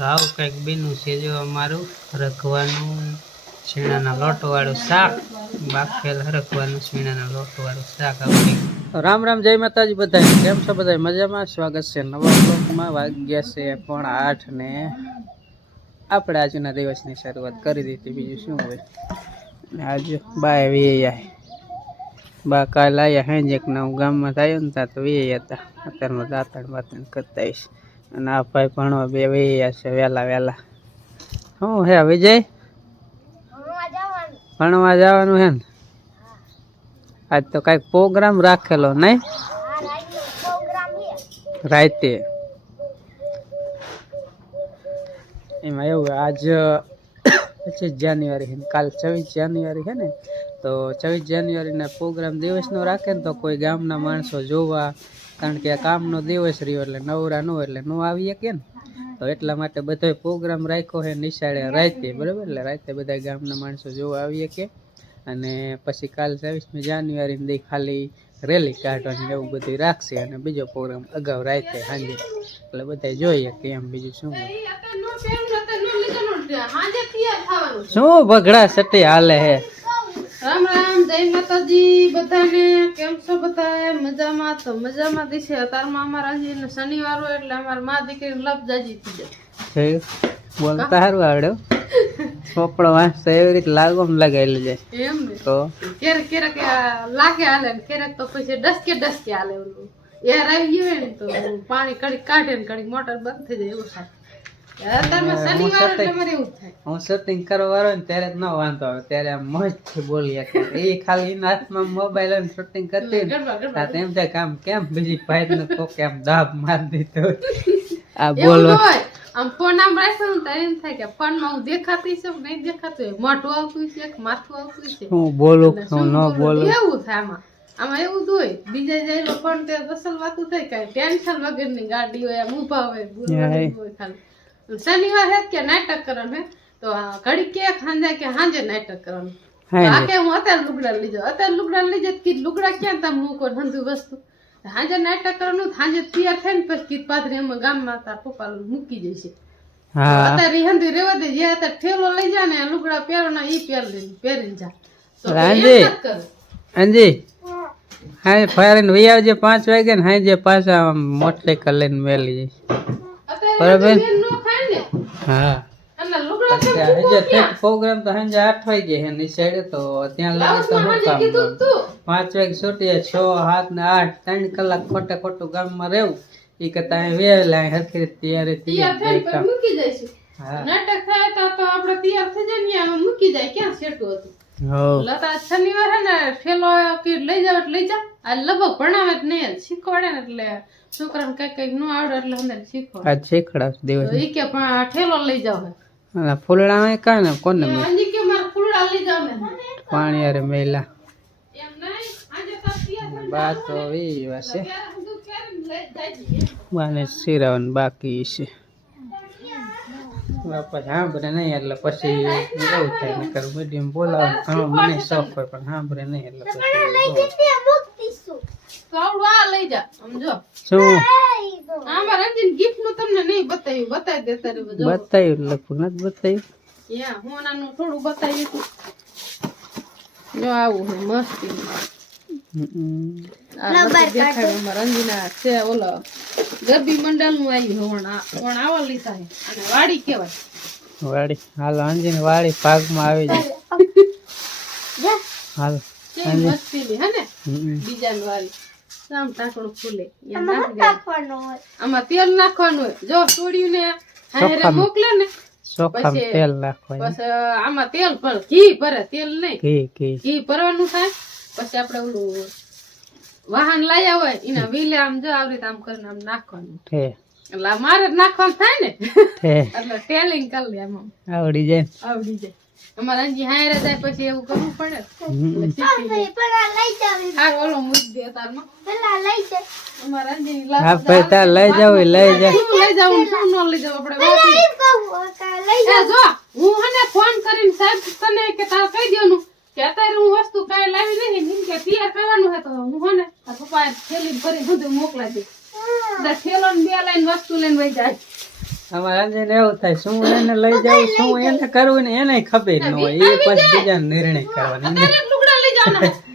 આવું કંઈક બીનું છે જો અમારું રખવાનું છીણાના લોટવાળું શાક બાફેલ રખવાનું છીણાના લોટવાળું શાક આવડે. રામ રામ જય માતાજી બધા, કેમ છો બધા? મજામાં? સ્વાગત છે નવા બ્લોગમાં. વાગ્યા છે 8:30 ને આપણે આજના દિવસની શરૂઆત કરી દીધી. બીજું શું હોય? આજે બા એવી બા કાલ આવ્યા હેંજેકના હું ગામમાં થયો ને ત્યાં તો વી હતા. અત્યારમાં દાંતણ બાતણ કરતા આવીશ. અને આ ભાઈ ભણવા બે વૈયા છે વહેલા વહેલા. શું હે વિજય? ભણવા જવાનું હે ને? આજ તો કઈક પ્રોગ્રામ રાખેલો નહીં? રાતે એમાં એવું આજ 25 જાન્યુઆરી કાલ 26 જાન્યુઆરી છે ને, તો 26 જાન્યુઆરીના પ્રોગ્રામ દિવસનો રાખે ને તો કોઈ ગામના માણસો જોવા, કારણ કે આ કામનો દિવસ રહ્યો એટલે નવરા નો એટલે નો આવીએ કે ને, તો એટલા માટે બધો પ્રોગ્રામ રાખ્યો છે નિશાળે રાતે, બરાબર? એટલે રાતે બધા ગામના માણસો જોવા આવીએ કે. અને પછી કાલ 26મી જાન્યુઆરીને દી ખાલી રેલી કાઢવાની એવું બધું રાખશે. અને બીજો પ્રોગ્રામ અગાઉ રાતે સાંજે, એટલે બધા જોઈએ કે એમ. બીજું શું હોય? શું બગડા સટી હાલે હે? રામ રામ, જય માતાજી બધાને. કેમ છો બધા? મજામાં? તો મજામાં દિશે. અત્યારમાં અમારા હજી શનિવાર હોય એટલે અમારા મા દીકરીને લપ જાજી થઈ જાય. બોલતા સારું આવડે. ચોપડો વાંચતા એવી રીતે લાગો લગાવેલી જાય એમ ને? તો ક્યારેક ક્યારેક લાગે હાલે ને ક્યારેક તો પછી ડસકે હાલે. ઓલું એર આવી ગયું હોય ને તો પાણી કડીક કાઢે ને કડીક મોટર બંધ થઈ જાય એવું થાય. હું શૂટિંગ કરવા વાળો ને ત્યારે ન વાંધો આવે, ત્યારે આમ મોજ થી બોલી એ ખાલી એના હાથમાં મોબાઈલ અને શૂટિંગ કરતી ને એમ થાય કામ કેમ બીજી ભાઈ ને કોક એમ દાબ મારી દીધો. આ બોલો આમ ફોન આમ રાખ્યો ને ત્યારે એમ થાય કે ફોન માં હું દેખાતી છે નહીં દેખાતું, મોઢું આવતું છે માથું આવતું છે, હું બોલું હું ન બોલું એવું થાય. આમાં એવું જ હોય. બીજા જાય ફોન તે અસલ વાતું થાય કઈ ટેન્શન વગરની ગાડી હોય આમ ઉભા હોય ખાલી. શનિવાર હે કે નાટક કરવાનું હે તો ઘડી કે ખાંજે કે હાંજે નાટક કરવાનું. આ કે હું અત્યારે લુગડા લઈ જાઉં, અત્યારે લુગડા લઈ જાય કે લુગડા ક્યાં તમે મૂકો ધંધુ વસ્તુ. હાંજે નાટક કરવાનું, હાંજે તૈયાર થાય ને પછી કીધ પાથરી એમાં ગામમાં તાર પપ્પા મૂકી જશે. અત્યારે હંધી રેવા દે, જે અત્યારે ઠેલો લઈ જા ને લુગડા પહેરવાના ઈ પહેરીને જા. અંજી હા ફાયરીને વહી આવજે 5 વાગે ને હાંજે પાછા મોટરસાઇકલ લઈને મેલી જઈશ, બરાબર? હા પ્રોગ્રામ તો સાંજે 8 વાગે છે નિશાળે, તો ત્યાં લગે તો 5 વાગે છૂટી 6, 7 ને 8 3 કલાક ખોટે ખોટું ગામમાં રહેવું એ કરતા વેલા હરખી તૈયારી મૂકી જઈશું. નાટક થાય તો આપણે તૈયાર થઈ જાય ને મૂકી જાય. ક્યાં સેટું હતું લતા શનિવાર હે ને ઠેલો કે લઈ જાવ એટલે લઈ જા. આ લગભગ ભણાવે જ નહીં, શીખવાડે ને એટલે છોકરાને કઈ કઈ ન આવડે એટલે અંદર શીખવાડે. આજ શીખડાવ દિવસ ઈ કે ઠેલો લઈ જાવ હે ફૂલડા માં કા ને કોને અંજી કે માર ફૂલડા લઈ જાવ ને પાણી અરે મેલા એમ નહીં. આજે તો તૈયાર બા તો વી વાસે બધું કરીને લઈ જાય. બાને સિરાવન બાકી છે. પછી સાંભળે નહીં એટલે પછી એવું થાય ને કરું મીડિયમ બોલાવે ઘણો મને શોખ હોય પણ સાંભળે નહીં એટલે પછી લઈ જા. સમજો શું આમાં રંજીન ગિફ્ટ નું તમને નહીં બતાવ્યું, બતાવી દેતા રે બધું. બતાવ્યું લગભગ નથી બતાવ્યું. હું નાનું થોડું બતાવ્યું હતું. જો આવું છે મસ્તી રંજીના છે ઓલો ગરબી મંડળ નું આવ્યું આવા લીધા છે અને વાડી કેવાય વાડી. હાલો અંજી ને વાડી ભાગમાં આવી જાય. હાલો મસ્તી હે ને બીજા વાડી આમ ટાંકણું ફૂલે આમાં તેલ નાખવાનું હોય. જો છોડ્યું ને હારે મોકલે ને ચોખામાં તેલ નાખવાનું, પછી આમાં તેલ ભરે, ઘી ભરે, તેલ નહીં ઘી ભરવાનું થાય. પછી આપડે ઓલું વાહન લાયા હોય એના વિલે આમ જો આવી રીતે આમ કરીને આમ નાખવાનું. એટલે મારે જ નાખવાનું થાય ને એટલે ટેલિંગ કરી લે આમાં આવડી જાય. અમારે અંજી હારે જાય પછી એવું કરવું પડે. ઓલો મૂકી દે તારમાં અમારે અંજી લઈ જાવ લઈ જાવ લઈ જાવ શું ન લઈ જાવ આપણે જો હું હને ફોન કરીને સાહેબ તને કે તાર કહી દેવાનું કે અત્યારે હું વસ્તુ કાંઈ લાવી નહીં કે તૈયાર કરવાનું હે તો હું હને પપ્પા થેલી ભરી બધું મોકલાઈ દે. ઠેલો ને 2 લાઈન વસ્તુ લઈને વહી જાય. અમારે અંજને એવું થાય શું એને લઈ જાવ શું એને કરવું ને એને ખબર ન હોય એ પછી બીજાનો નિર્ણય કરવાનો અત્યારે લુગડા લઈ જવાના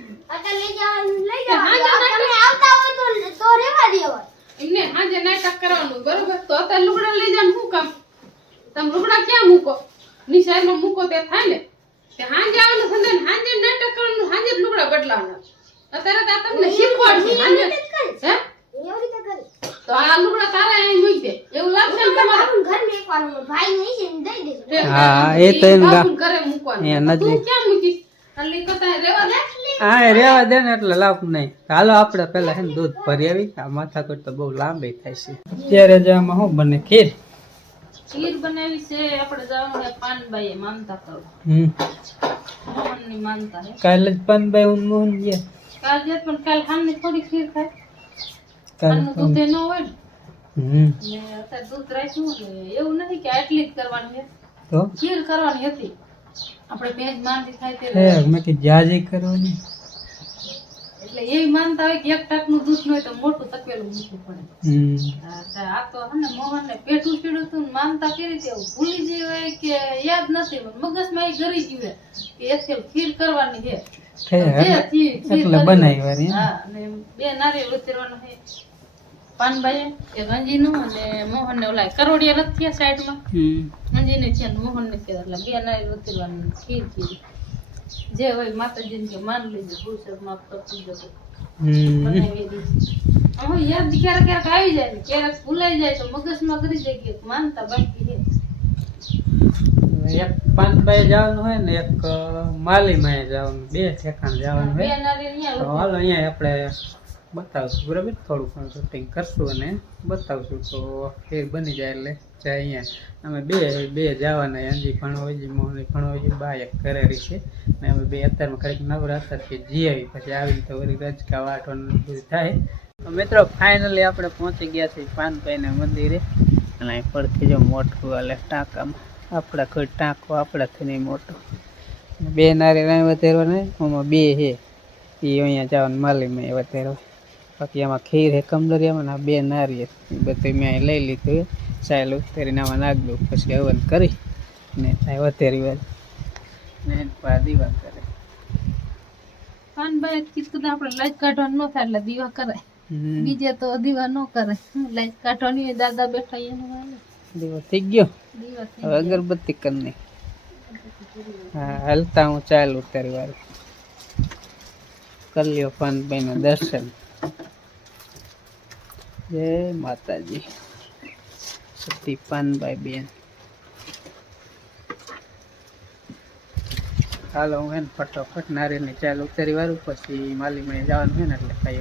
એમને હાજે નાટક કરવાનું બરોબર તો અત્યારે લુગડા લઈ જવાનું શું કામ તમે લુગડા ક્યાં મૂકો નિશાળમાં મૂકો તે થાય ને તે હાંજે આવવાનું સંદે હાંજે નાટક કરવાનું હાંજે જ લુગડા બદલાવાના અત્યારે તો આ તમને શીખવાડશે હાંજે હે તો આ લુગડા તારા અહીં મૂકી દે એવું લાગશે ને તમારે હા એ તો એમ ઘરે મૂકવાનું અહીંયા તું નજીક ક્યાં મૂકીશ એટલે કતા રેવા દે હા રેવા દે ને એટલે લાભ નહીં હાલો આપણે પેલા હે ને દૂધ ભરી આવી આ માથાકૂટ તો બહુ લાંબી થાય છે ત્યારે જ આમાં શું બને ખીર ખીર બનાવી છે આપણે જવાનું છે પાનબાઈએ માનતા કરો મોહનની માનતા હે કાલે જ પાનભાઈ હું મોહન ગયા કાલ જે પણ કાલ હાલની થોડી ખીર થાય કાલે આનું દૂધ ન હોય ને હમ ને અત્યારે દૂધ રાખ્યું ને એવું નથી કે આટલી જ કરવાની છે તો ખીર કરવાની હતી આપણે પેજ માંદી થાય તે હે મેં કે જાજી કરવાની એટલે એવી માનતા હોય કે એક ટાકનું દૂધ ન હોય તો મોટું તપેલું મૂકવું પડે આ તો હે ને મોહનને પેટું પીડું હતું ને માનતા કરી હતી એવું ભૂલી ગઈ હોય કે યાદ નથી મગજમાં એ ગરી ગયું કે એક ખીર કરવાની છે એટલે બનાવી હા અને બે નારિયેળ ઉતરવાનું છે પાનભાઈ એક અંજીનું અને મોહનને ઓલા કરોડિયા નથી થયા સાઈડમાં અંજીને છે ને મોહનને છે એટલે બે નારિયેળ ઉતરવાનું ખીર ખીર જે હોય માતાજીને કે માન લેજો ભૂલ માફ કરતું જતો બનાવી દીધી હવે યાદ ક્યારેક ક્યારેક આવી જાય ને ક્યારેક ભૂલાઈ જાય તો મગજમાં કરી જાય કે માનતા બાકી છે એક પાનભાઈ જવાનું હોય ને એક માલીમાં જવાનું બે ઠેકાણ જવાનું બે હોય નારિયેળ તો હાલો અહીંયા આપણે બતાવશું બરાબર થોડું ઘણું શૂટિંગ કરશું અને બતાવશું તો ખીર બની જાય એટલે જાય અહીંયા અમે બે જવાના અંજી ભણોજી મોહની ભણોજી બા એક કરેલી છે અને અમે બે અત્યારમાં ખરેખર નવરા હતા કે જી આવી પછી આવીને તો વળી રજકા વાટવાનું બધું થાય તો મિત્રો ફાઇનલી આપણે પહોંચી ગયા છીએ પાનભાઈના મંદિરે અને અહીં પડખી જો મોટું હાલે ટાંકામાં આપણા કોઈ ટાંકો આપણાથી નહીં મોટો બે નારિયેળ વધારવાના આમાં બે છે એ અહીંયા જવાનું માલીમાં એ વધારવા બાકી આમાં ખીર હે કમલરિયામાં આ બે નારિયેળ બધું મેં અહીં લઈ લીધું સાયલ ઉતારીને આમાં નાખી દઉં પછી હવન કરી ને ત્યાં વધારી વાત ને દીવા કરે પાનભાઈ કીધું આપણે લાઈટ કાઢવાનું ન થાય એટલે દીવા કરાય બીજે તો દીવા ન કરે લાઈટ કાઢવાની દાદા બેઠા એને દીવો થઈ ગયો દીવા હવે અગરબત્તી કરી હા હાલતા હું ચાલ ઉતારી વાળું કરી લ્યો પાનભાઈના દર્શન જય માતાજી સતી પાનભાઈ બેન હાલો હું એને ફટોફટ નારિયેળની ચાલ ઉતારી વાળું પછી માલીમાં જવાનું હોય ને એટલે કઈ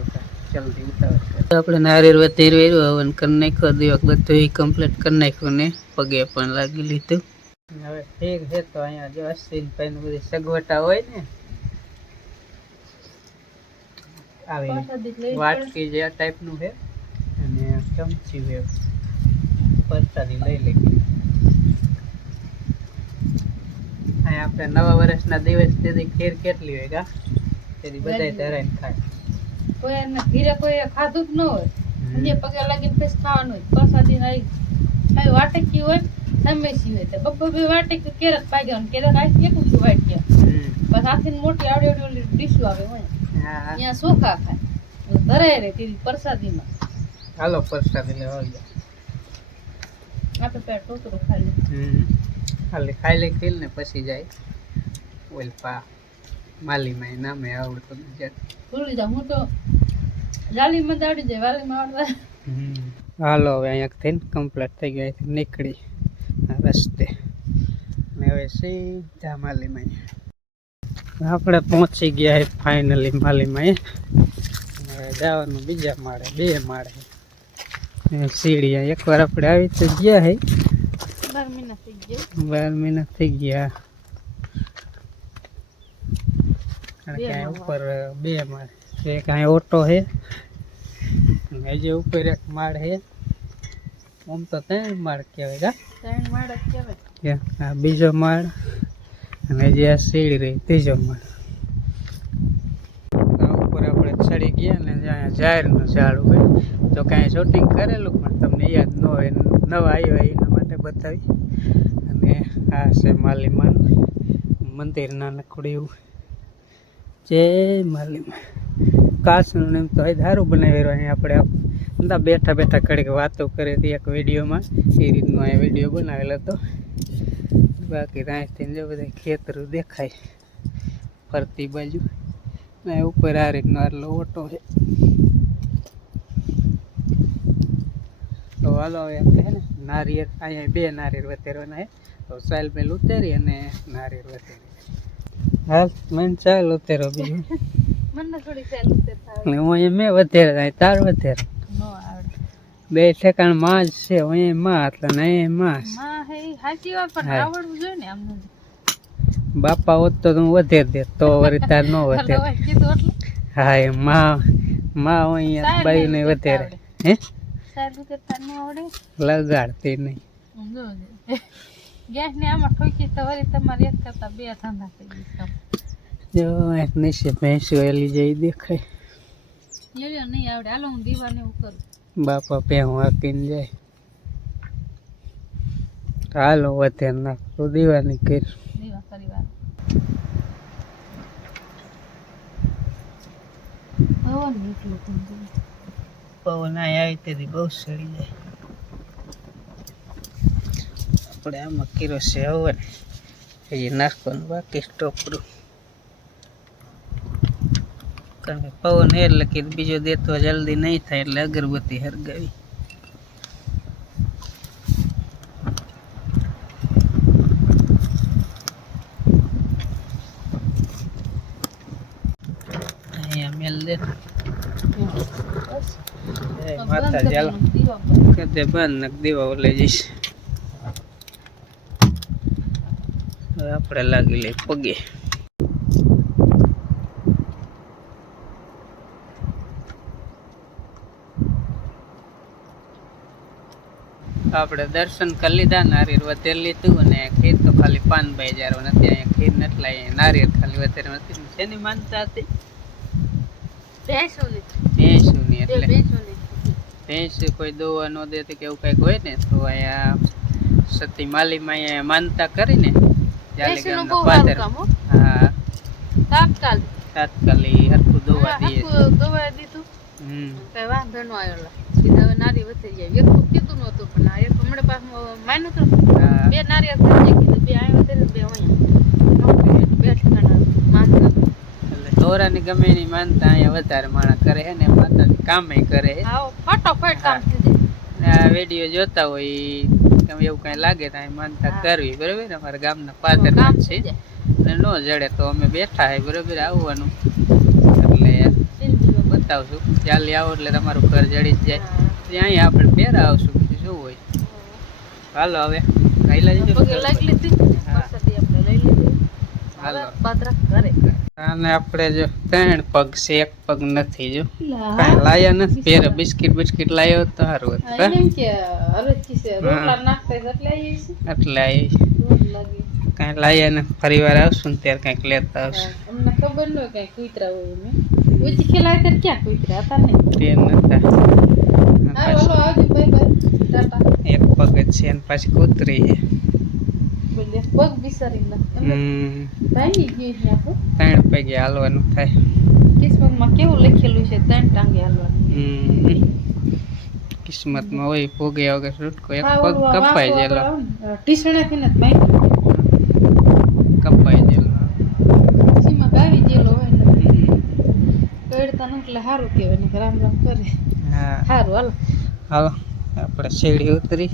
જલ્દી ઉતાવળ આપણે નારિયેળ વધારી હવન કરી નાખ્યો દિવસ બધું કમ્પ્લીટ કરી નાખ્યું ને પગે પણ લાગી લીધું હવે ઠીક છે તો અહીંયા જો અશ્વિનભાઈ બધી સગવટા હોય ને આવી વાટકી જે ટાઈપનું છે અને ચમચી છે પરસાદી લઈ લઈ અહીંયા આપણે નવા વર્ષના દિવસ તેથી ખીર કેટલી હોય કા તેથી બધા ધરાઈને ખાય કોઈ એને ધીરે કોઈ ખાધું જ ન હોય જે પગે લાગીને પછી ખાવાનું હોય પ્રસાદી આવી વાટકી હોય સમયસી હોય તો બબ્બો બે વાટકી કેરક પાગ્યા કેરક આખી એક ઊંચું વાટક્યા બસ આથી મોટી આવડી આવડી ડીશું આવે હોય અહીંયા ચોખા ખાય ધરાય રે તેની પ્રસાદીમાં હાલો પ્રસાદી લેવા આપણે પેટ ટોકરો ખાઈ ખાલી ખાઈ લે ખીલ ને પછી જાય ઓલ પા માલીમાં નામે આવડતું ભૂલી જાઉં હું તો જાલીમાં દાડી જાય વાલીમાં આવડવા હાલો હવે અહીંયા થઈને કમ્પ્લીટ થઈ ગયા નીકળી રસ્તે ને હવે સીધા માલીમાં આપણે પહોંચી ગયા છે ફાઇનલી માલીમાં હવે જવાનું બીજા માળે બે માળે સીડી એકવાર આપણે આવી તો ગયા હે 12 મહિના થઈ ગયા 12 મહિના થઈ ગયા ક્યાંય ઉપર બે માળ એક અહીં ઓટો છે અને જે ઉપર એક માળ છે આમ તો 3 માળ કહેવાય કા 3 માળ જ કહેવાય આ બીજો માળ અને જે આ સીડી રહી ત્રીજો માળ ઉપર આપણે ચડી ગયા ને જ્યાં જાહેરનું ઝાડ હોય તો કાંઈ શૂટિંગ કરેલું પણ તમને યાદ ન હોય નવા આવ્યો એના માટે બતાવી. અને આ છે માલીમાનું મંદિર નાનકડું એવું. જય માલીમાં. કાચનું એમ તો સારું બનાવેલું. અહીંયા આપણે અંદર બેઠા બેઠા ઘડીક વાતો કરી હતી એક વિડીયોમાં, એ રીતનો આ વિડીયો બનાવેલો હતો. બાકી ત્યાંથી જો બધા ખેતરું દેખાય ફરતી બાજુ. ને ઉપર આ રીતનો આટલો ઓટો છે. તો હાલો હવે આપણે છે ને નારિયેળ, અહીંયા 2 નારિયેળ વતેરવાના છે. તો સાલ પેલ ઉતેરી અને નારિયેળ વતેરી. હાલ મને ચાલ ઉતેરો બીજું મને થોડી ચાલ ઉતરતા હું અહીંયા મેં વધેર તાર વધેર નો આવડે. 2 ઠેકાણ માં જ છે. અહીંયા માં એટલે ને અહીંયા માં માં હે સાચી વાત, પણ આવડવું જોઈએ ને આમ. બાપા હોત તો હું વધેર દે તો વળી તાર નો વધેર. કીધું એટલે હા એ માં અહીંયા બાઈ ને વધેરે હે સાલ ઉતરતા નો આવડે. લગાડતી નહીં. ગેસ ને આમાં ઠોકી તો વળી તમારે એક કરતા 2 ધંધા થઈ ગયા. જો એક નીચે ભેંસું એલી જઈ દેખાય. એલિયો નહીં આવડે. હાલો હું દીવાને એવું કરું. બાપા પહેવું હાકીને જાય. હાલો વધેર નાખ તો દીવાની કરી. દીવા કરી વાર પવન એટલું કુંજું. પવન આવી તેથી બહુ સડી જાય. આપણે આમાં કીરો છે હવે હજી નાખવાનું બાકી ટોપરું. કારણ કે પવન એટલે કે બીજો દેતો જલ્દી નહીં થાય એટલે અગરબત્તી હરગાવી. અહીંયા મેલ દે માતાજી હાલો કદે બંધ નાખ દીવા લઈ જઈશ. હવે આપણે લાગી લઈ પગે. આપણે દર્શન કરી લીધા, નારિયેળ વધેર લીધું અને ખીર તો ખાલી 5,000 નથી. અહીંયા ખીર ને એટલે અહીંયા નારિયેળ ખાલી વધેર નથી. શેની માનતા હતી? ભેંસુની. એટલે ભેંસું કોઈ દોવા ન દેતી કે એવું કંઈક હોય ને તો અહીંયા સતી માલીમાં અહીંયા માનતા કરીને હા તાત્કાલિક હરખું દોવા દઈએ. કઈ વાંધો ન આવ્યો. સીધા નારી વધી જાય. એક કીધું નતું પણ આ એક હમણાં પાસ માન્યું હતું. 2 નારિયેળ થઈ કીધું 2 આવ્યો તે 2 અહીંયા 2 ઠેકાણા માનતા. એટલે દોરાની ગમે એની માનતા અહીંયા વધારે માણસ કરે છે ને માતાજી કામે કરે છે. હા ફટાફટ કામ થઈ જાય. આ વિડીયો જોતા હોય તમે એવું કઈ લાગે તો અહીં માનતા કરવી બરોબર. અમારા ગામના પાદર છે અને ન જડે તો અમે બેઠા હે બરોબર આવવાનું એટલે બતાવશું. ચાલી આવો એટલે તમારું ઘર જડી જ જાય. ત્યાં આપણે પહેરા આવશું બીજું શું હોય. હાલો હવે ખાઈ લેજો. લાગી લીધી પરસાદી આપણે લઈ લીધી. હાલો પાત્રા ઘરે. અને આપણે જો 3 પગ છે, 1 પગ નથી. જો કાંઈ લાયા નથી. પહેરે બિસ્કિટ લાયો તો સારું હતું. એમ કે અરજી છે રોટલા નાખતા એટલે આવી છે. એટલે આવી લાગી કાંઈ લાયા ને ફરી વાર આવશું ને ત્યારે કાંઈક લેતા આવશું. અમને ખબર ન હોય કઈ કૂતરા હોય એમ. ઓછી ખેલાય ત્યારે ક્યાં કૂતરા હતા ને તે નતા. હાલો આવજો બાય બાય ટાટા. 1 પગ જ છે અને પાછી કૂતરી છે. બોલે પગ બિસારી ના ભાઈ ગઈ છે આપણે 3 પગે હાલવાનું થાય. કિસ્મતમાં કેવું લખેલું છે 3 ટાંગે હાલવાનું. કિસ્મતમાં હોય પોગે વગર છૂટકો. 1 પગ કપાઈ જેલો. ટીસણાથી ને ભાઈ કપાઈ જેલો. સીમા ગાવી જેલો હોય ને કડતા ન એટલે સારું કહેવાય ને રામ રામ કરે. હા સારું હાલો હાલો આપણે સીડી ઉતરી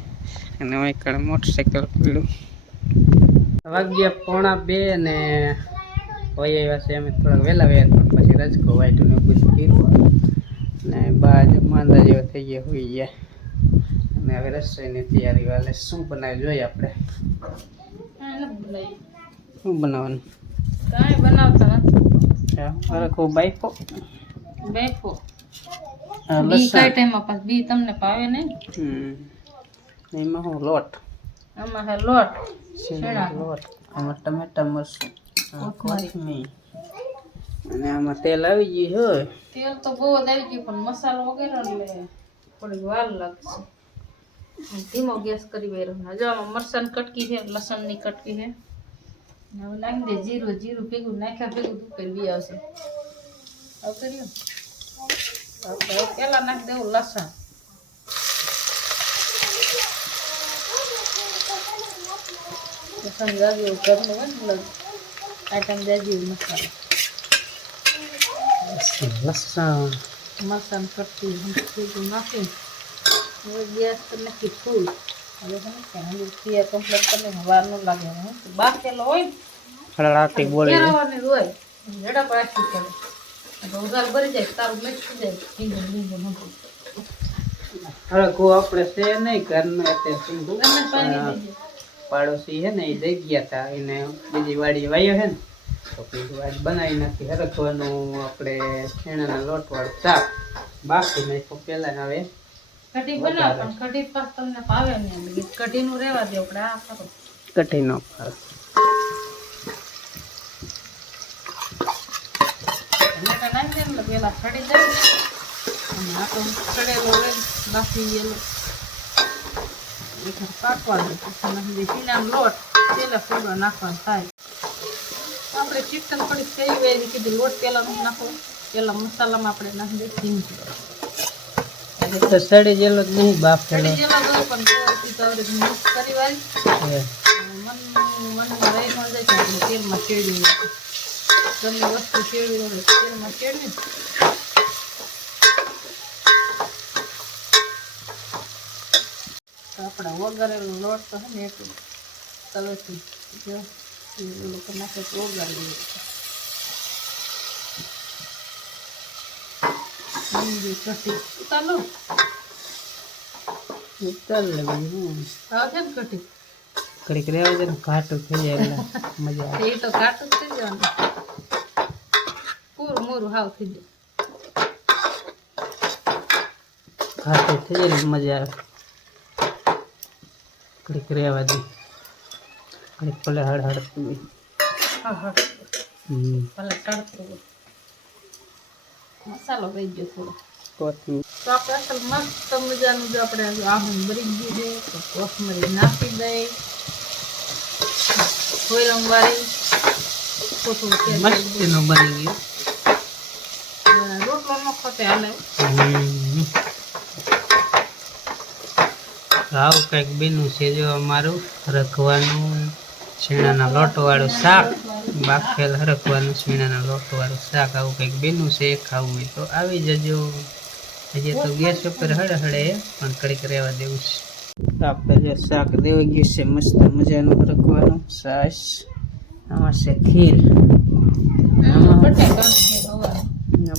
અને અહીં મોટરસાઇકલ પીડું. વાગ્યા 1:45 ને હોય આવ્યા છે અમે થોડાક વહેલા વહેલા. પણ પછી રજકો વાઈટું ને બધું કીધું ને બાજુ માંદા જેવો થઈ ગયા હોઈ ગયા. અને હવે રસોઈની તૈયારી વાલે શું બનાવી જોઈએ આપણે. શું બનાવવાનું? કાંઈ બનાવતા નથી. અરે ખૂબ બાઈકો બેફો હા બી લસણ. કઈ ટાઈમ પાસ બી તમને ભાવે નહીં. એમાં હું લોટ આમાં હે લોટ શેરડીનો લોટ, આમાં ટમેટા મરચું, કોથમીર અને આમાં તેલ આવી ગયું હોય. તેલ તો બહુ જ આવી ગયું પણ મસાલો વગેરે એટલે થોડી વાર લાગશે. ધીમો ગેસ કરી વેરો જો આમાં મરચાં કટકી છે લસણ ની કટકી છે હવે નાખી દે જીરું જીરું ભેગું નાખ્યા ભેગું દુકાન બી આવશે આવ કર્યું હવે પેલા નાખી દેવું લસણ લસણ જાજી એવું ઘરનું હોય ને આઈટમ જાજી એવું મસાલો લસણ મરચાં કટકી ભેગું નાખી હવે ગેસ કરી નાખી ફૂલ હવે છે કમ્પ્લીટ કરીને વાર ન લાગે બાફેલો હોય ને હળાટી બોલી કેળવવાની હોય ઝડપ રાખવી પડે ઉધાર ભરી જાય તારું મિક્સ થઈ જાય ભીંગું ભીંગું નતું હળગો આપણે છે નહીં ઘરનું અત્યારે સિંધુ ગમે પાણી દઈ દે પાડોશી છે ને એ દઈ ગયા હતા એને બીજી વાડી વાયો છે ને તો બીજી વાડી બનાવી નાખી હરખવાનું આપણે છેણાના લોટવાળું શાક બાકી નાખ્યો પેલા હવે કઢી બનાવ પણ કઢી પાસ તમને ભાવે નહીં કઢી નું રહેવા દે આપણે આ કરો કઠીનો ટમેટા નાખી દે ને પેલા સડી જાય અને આ તો સડેલો રહે બાફી ગયેલો એક પાકવાનું પછી નાખી દે સીણાનો લોટ પેલા ફૂલવા નાખવાનું થાય આપણે ચિકન થોડી સેવી વેવી કીધું લોટ પેલા નથી નાખવો પેલા મસાલામાં આપણે નાખી દે હિંગ તો સડી ગયેલો જ નહીં બાફેલો સડી ગયેલો તો પણ મિક્સ કરી વાળી મનમાં રહી ન જાય તો આપણે તેલમાં શેરવી ગમે વસ્તુ શેરવી હોય તેલમાં શેરવી તો આપણે વઘારેલો લોટ તો છે ને એટલું તવેથી જો લોકો નાખે તો વઘારી દઈએ કટી ઉતારો ઉતાર લેવાનું આવે છે ને કટી ઘડીક રહેવા દે ને ઘાટું થઈ જાય એટલે મજા આવે એ તો કાટું જ થઈ જવાનું પૂરું મોરું હાવ થઈ જાય ઘાટું થઈ જાય એટલે મજા આવે ઘડીક રહેવા દે ઘડીક ભલે હળહળતું હોય હા હા ભલે તડતું હોય મસાલો રહી ગયો થોડો કોથમીર તો આપણે અસલ મસ્ત મજાનું જો આપણે આહું બરી ગયું છે તો કોથમરી નાખી દઈ થોડી વાળી થોડું મસ્તીનું બની ગયું રોટલો ન ખોતે હાલે આવું કંઈક બીનું છે જો અમારું રખવાનું છીણાના લોટવાળું શાક બાફેલ હરખવાનું છીણાના લોટવાળું શાક આવું કંઈક બીનું છે ખાવું હોય તો આવી જજો હજી તો ગેસ ઉપર હળહળે પણ કડીક રહેવા દેવું છે આપણે જે શાક દેવું ગયું છે મસ્ત મજાનું હરખવાનું છાશ આમાં છે ખીર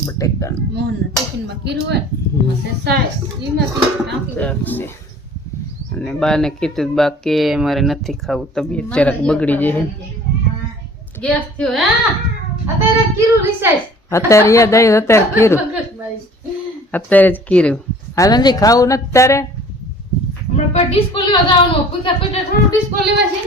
બટેકાનું મોહનના ટિફિનમાં કીરું હોય ને સાય એમાંથી નાખી શાક છે અને બાને કીધું બા કે મારે નથી ખાવું તબિયત જરાક બગડી જાય ગેસ થયો હે અત્યારે કીરું રિસાઈસ અત્યારે યાદ આવ્યું અત્યારે કીરું અત્યારે જ કીરું આનંદી ખાવું નથી તારે હમણાં પર ડિસ્કો લેવા જવાનું પૂછ્યા પેટે થોડું ડિસ્કો લેવા છે